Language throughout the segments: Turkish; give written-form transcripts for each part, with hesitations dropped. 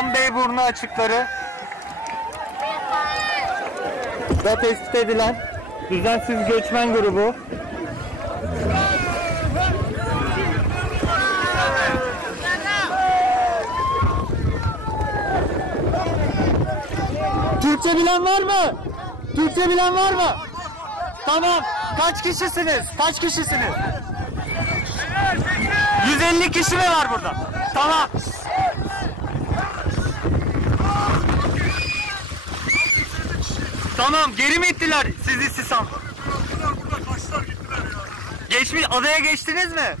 Yanbeyburnu açıkları da tespit edilen düzensiz göçmen grubu. Türkçe bilen var mı? Türkçe bilen var mı? Tamam. Kaç kişisiniz? Kaç kişisiniz? 150 kişi mi var burada? Tamam. Tamam. Geri mi ittiler sizi Sisam? Geçmiş, adaya geçtiniz mi?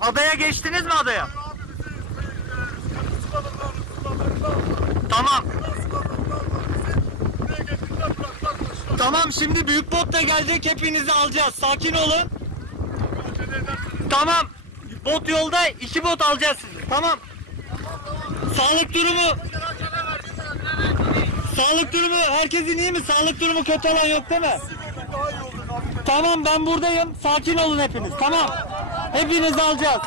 Adaya geçtiniz mi adaya? Tamam. Tamam, şimdi büyük bot da gelecek, hepinizi alacağız. Sakin olun. Tamam. Bot yolda, 2 bot alacağız sizi. Tamam. Sağlık durumu herkesin iyi mi? Sağlık durumu kötü olan yok değil mi? Tamam, ben buradayım. Sakin olun hepiniz. Tamam. Hepinizi alacağız.